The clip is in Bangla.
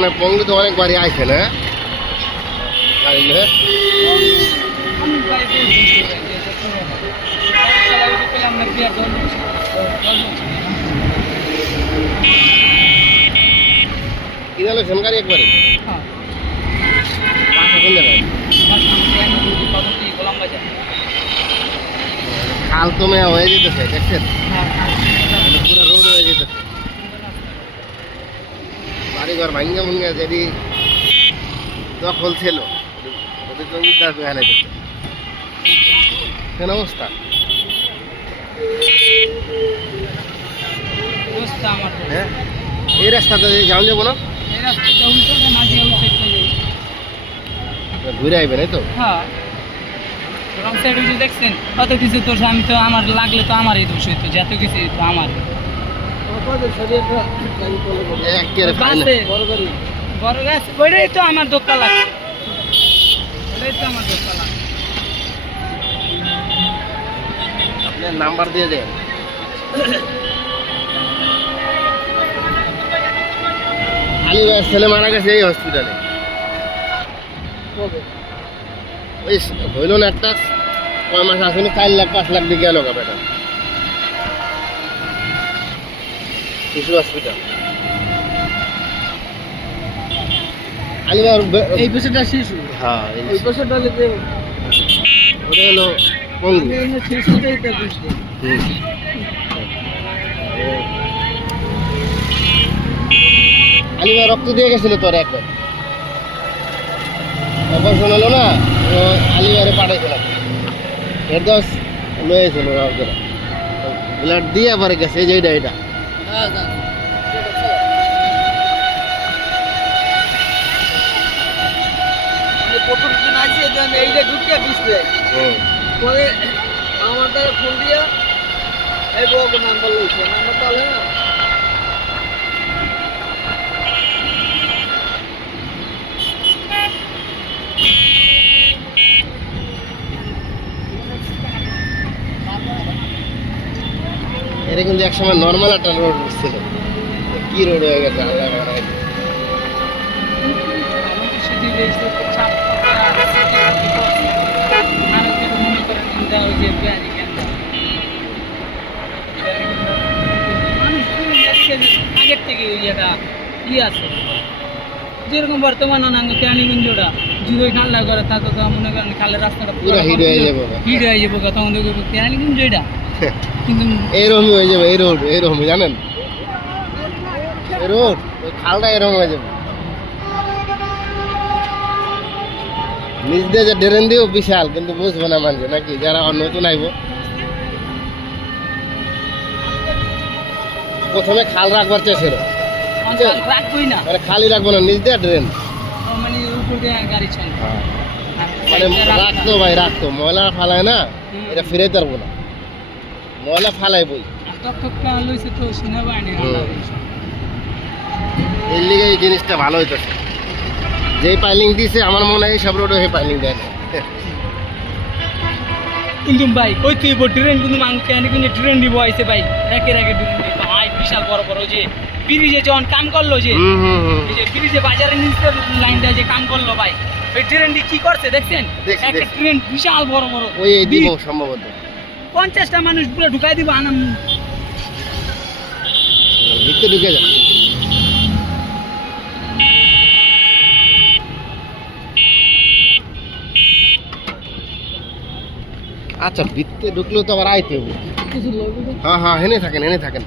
মানে পঙ্গু তো অনেকবারই আইছে না গাড়ি নিয়ে আমি প্রায় বলছি যে এটা পুরো না। চালাই উঠে পেলাম না বিয়ার জল হচ্ছে। জল হচ্ছে না। কিনে লোকছেন গাড়ি হ্যাঁ। তো মেয়া হয়ে যেতেছে, দেখছেন হ্যাঁ, হ্যাঁ। পুরো রোড হয়ে যেতেছে বাড়িঘর ভাঙ্গা ভুঙ্গা যদি দখল ছিল ওদের তো উদ্ধার করে অবস্থা। হ্যাঁ? এই রাস্তাতে যাওয়া যাব না। ঘুরে আইবেন এই তো? হ্যাঁ। দেখছেন কত কিছু দোষ আমি তো আমার লাগলে তো আমারই দোষ হইতো যত কিছু তো আমার বড় গাছ ওইটাই তো আমার দোকান ওইটাই তো আমার দোকান আপনার নাম্বার দিয়ে দেন। আলী ছেলে মারা গেছে এই হসপিটালে ওই হইল না একটা কয় মাস আসেনি চার লাখ পাঁচ লাখ দিয়ে গেল বেটা। শিশু হসপিটাল এই শিশু হ্যাঁ এই ওটা হলো পঙ্গু শিশুটাই তো হুম। রক্ত দিয়ে গেছিল তোর একবার। একবার শোনালো না ও আলী পাঠাইছিলাম এর দশ লয়েছিল ব্লাড দিয়ে আবার গেছে যে এটা প্রথম দিন আমি এইটা ঢুকিয়ে হুম। পরে আমার দ্বারা ফোন দিয়া এই বউ নাম্বার লইছে। নাম্বার পালে না। এটা কিন্তু একসময় নর্মাল একটা রোড ছিল। কি রোড হয়ে গেছে? আল্লাহ আগের থেকে ওই এটা ই আছে যেরকম বর্তমান অনাঙ্গ খাল্লা করে তা তো মনে করেন খালের রাস্তাটা পুরো হিট হয়ে যাবে হিট হয়ে যাব তখন কেরানীগঞ্জ এটা কিন্তু এইরকমই হয়ে যাবে এই রোড এইরকমই জানেন? রোড ওই খালটা এরকম হয়ে যাবে। নিজ দিয়ে যে ড্রেন দিও বিশাল কিন্তু বুঝব না নাকি? যারা নতুন আইব। প্রথমে খাল রাখবার না। মানে খালি রাখব না নিজ দিয়ে ড্রেন। মানে আর মানে। রাখতো ভাই রাখতো। ময়লা ফালায় না এটা ফিরে পারব না। ময়লা ফালাই বই। আর তত্ত্বটা লইছে তো সেনাবাহিনী হুম। হামলা হয়েছে। এর লিগে এই জিনিসটা ভালো হইতেছে। যেই পাইলিং দিছে আমার মনে হয় সব রোডে সেই পাইলিং দেয় কিন্তু ভাই কই তুই ট্রেন কিন্তু মাং কেন কিন্তু ট্রেন দিব আইছে ভাই? একের একে ভাই বিশাল বড় বড় যে ব্রিজে যখন কাম করল যে যে ব্রিজে বাজারে নিচে লাইনটা যে কাম করল ভাই ওই ট্রেনটি কি করছে দেখছেন? দেখছি, একটা ট্রেন বিশাল বড় বড়। ওই সম্ভবত। পঞ্চাশটা মানুষ পুরো ঢুকাই দিব আনন্দ। ভিতরে ঢুকে যাবে আচ্ছা বৃত্তে ঢুকলেও তো আবার আইতে হবে। হ্যাঁ হ্যাঁ হেনে থাকেন হেনে থাকেন।